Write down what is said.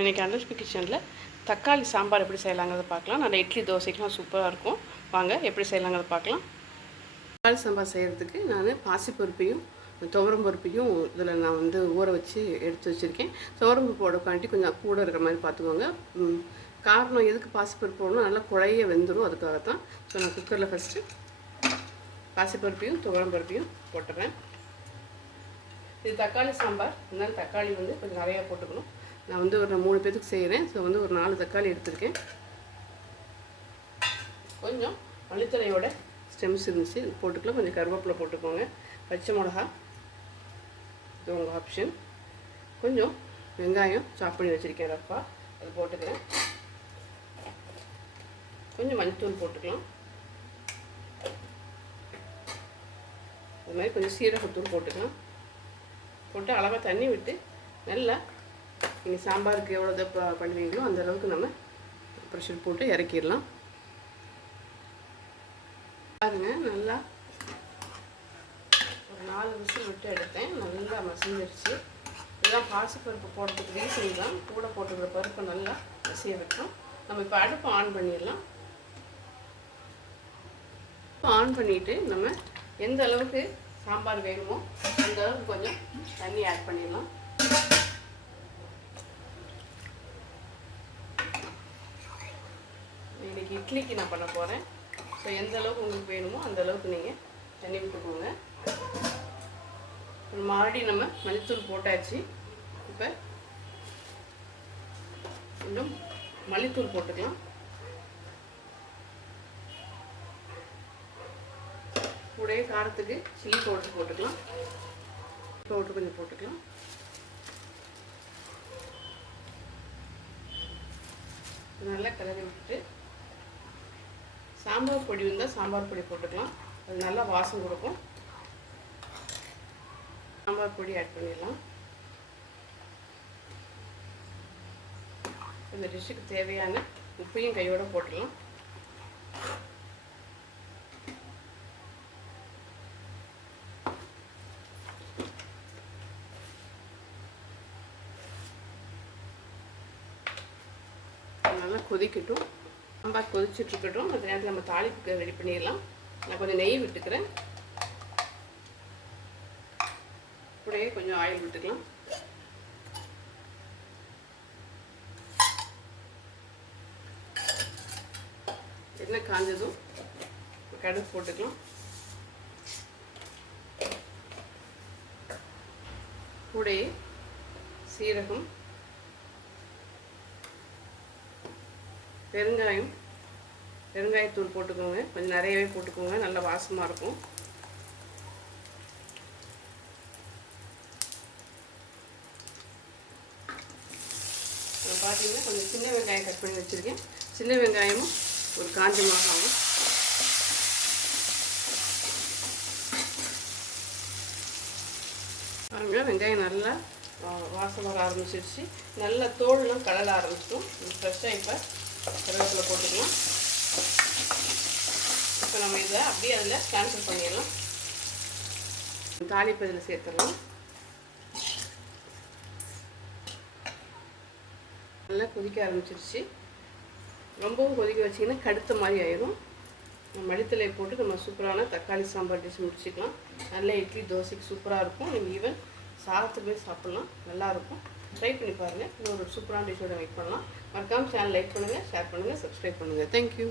இன்றைக்கி அண்டர்ஸ்பி கிச்சனில் தக்காளி சாம்பார் எப்படி செய்யலாங்கிறத பார்க்கலாம். நல்ல இட்லி தோசைக்கெலாம் சூப்பராக இருக்கும். வாங்க எப்படி செய்யலாங்கிறத பார்க்கலாம். தக்காளி சாம்பார் செய்கிறதுக்கு நான் பாசிப்பருப்பையும் துவரம் பருப்பையும் இதில் நான் வந்து ஊற வச்சு எடுத்து வச்சுருக்கேன். துவரம் பருப்போட குவான்டிட்டி கொஞ்சம் கூட இருக்கிற மாதிரி பார்த்துக்கோங்க. காரணம் எதுக்கு பாசிப்பருப்பு போடணும் நல்லா குழைய வெந்துடும் அதுக்காக தான் ஸோ நான் குக்கரில் ஃபஸ்ட்டு பாசிப்பருப்பையும் துவரம் பருப்பையும் போட்டுறேன். இது தக்காளி சாம்பார். இருந்தாலும் தக்காளி வந்து கொஞ்சம் நிறையா போட்டுக்கணும். நான் வந்து ஒரு மூணு பேத்துக்கு செய்கிறேன் ஸோ வந்து ஒரு நாலு தக்காளி எடுத்திருக்கேன். கொஞ்சம் மல்லித்தலையோட ஸ்டெம்ஸ் இருந்துச்சு. போட்டுக்கலாம். கொஞ்சம் கருவேப்பிலை போட்டுக்கோங்க. பச்சை மிளகா. இது உங்கள் ஆப்ஷன் கொஞ்சம் வெங்காயம் சாப் பண்ணி வச்சுருக்கேன் ரப்பா. அது போட்டுக்கிறேன். கொஞ்சம் மஞ்சத்தூள் போட்டுக்கலாம். அது மாதிரி கொஞ்சம் சீரகத்தூள் போட்டுக்கலாம். போட்டு அளவாக தண்ணி விட்டு நல்லா நீங்கள் சாம்பாருக்கு எவ்வளோ இதை பண்ணுவீங்களோ அந்த அளவுக்கு நம்ம ப்ரெஷர் போட்டு இறக்கிடலாம். பாருங்க நல்லா ஒரு நாலு விசில் விட்டு எடுத்தேன். நல்லா மசிஞ்சிருச்சு. இதெல்லாம் பாசிப்பருப்பு போடுறதுக்கு ரீசன் தான். கூட போட்டுக்கிற பருப்பு நல்லா மசிய வைக்கும். நம்ம இப்போ அடுப்பு ஆன் பண்ணிடலாம். ஆன் பண்ணிவிட்டு நம்ம எந்த அளவுக்கு சாம்பார் வேணுமோ அந்த அளவுக்கு கொஞ்சம் தண்ணி ஆட் பண்ணிடலாம். இன்றைக்கி இட்லிக்கு நான் பண்ண போகிறேன் ஸோ எந்த அளவுக்கு உங்களுக்கு வேணுமோ அந்த அளவுக்கு நீங்கள் தண்ணி விட்டுக்கோங்க ஒரு நம்ம மல்லித்தூள் போட்டாச்சு. இப்போ இன்னும் மல்லித்தூள் போட்டுக்கலாம். கூடவே காரத்துக்கு சில்லி பவுடர் போட்டுக்கலாம். பவுடர் கொஞ்சம் போட்டுக்கலாம். நல்லா கலரி விட்டுட்டு சாம்பார் பொடி இருந்தால் சாம்பார் பொடி போட்டுக்கலாம். அது நல்லா வாசம் கொடுக்கும். சாம்பார் பொடி ஆட் பண்ணிடலாம். இந்த டிஷ்ஷுக்கு தேவையான உப்பையும் கையோட போட்டுடலாம் நல்லா கொதிக்கட்டும். சாம்பார் கொதிச்சுட்ருக்கட்டும். அந்த நேரத்தில் நம்ம தாளிப்பு ரெடி பண்ணிடலாம். நான் கொஞ்சம் நெய் விட்டுக்கிறேன். கூடயே கொஞ்சம் ஆயில் விட்டுக்கலாம். என்ன காஞ்சதும் கடுகு போட்டுக்கலாம். கூடையே சீரகம் பெருங்காயம் பெருங்காயத்தூள் போட்டுக்கோங்க. கொஞ்சம் நிறையவே போட்டுக்கோங்க. நல்ல வாசமாக இருக்கும். பார்த்தீங்கன்னா கொஞ்சம் சின்ன வெங்காயம் கட் பண்ணி வச்சுருக்கேன். சின்ன வெங்காயமும் ஒரு காஞ்ச மிளகாவும். பாருங்கள் வெங்காயம் நல்லா வாசம் வர ஆரம்பிச்சிருச்சு. நல்லா தோல்லாம் கலர ஆரம்பிச்சிடும். ஃப்ரெஷ்ஷாக இப்போ கருவேப்பிலை போட்டுக்கலாம். இப்போ நம்ம இதை அப்படியே அதில் ட்ரான்ஸ்ஃபர் பண்ணிடலாம். தாளிப்பு இதில் சேர்த்துடலாம். நல்லா கொதிக்க ஆரம்பிச்சிருச்சு. ரொம்பவும் கொதிக்க வச்சிங்கன்னா கடுத்த மாதிரி ஆயிடும். மடித்தலை போட்டு நம்ம சூப்பரான தக்காளி சாம்பார் டிஷ் முடிச்சுக்கலாம். நல்ல இட்லி தோசைக்கு சூப்பராக இருக்கும். நீங்கள் ஈவன் சாதத்துக்கு போய் சாப்பிட்லாம். நல்லாயிருக்கும். ட்ரை பண்ணி பாருங்கள் இன்னொரு சூப்பரான டிஷ்ஷோட வெயிட் பண்ணலாம். மறக்காமல் சேனல் லைக் பண்ணுங்கள் ஷேர் பண்ணுங்கள் சப்ஸ்கிரைப் பண்ணுங்கள் தேங்க்யூ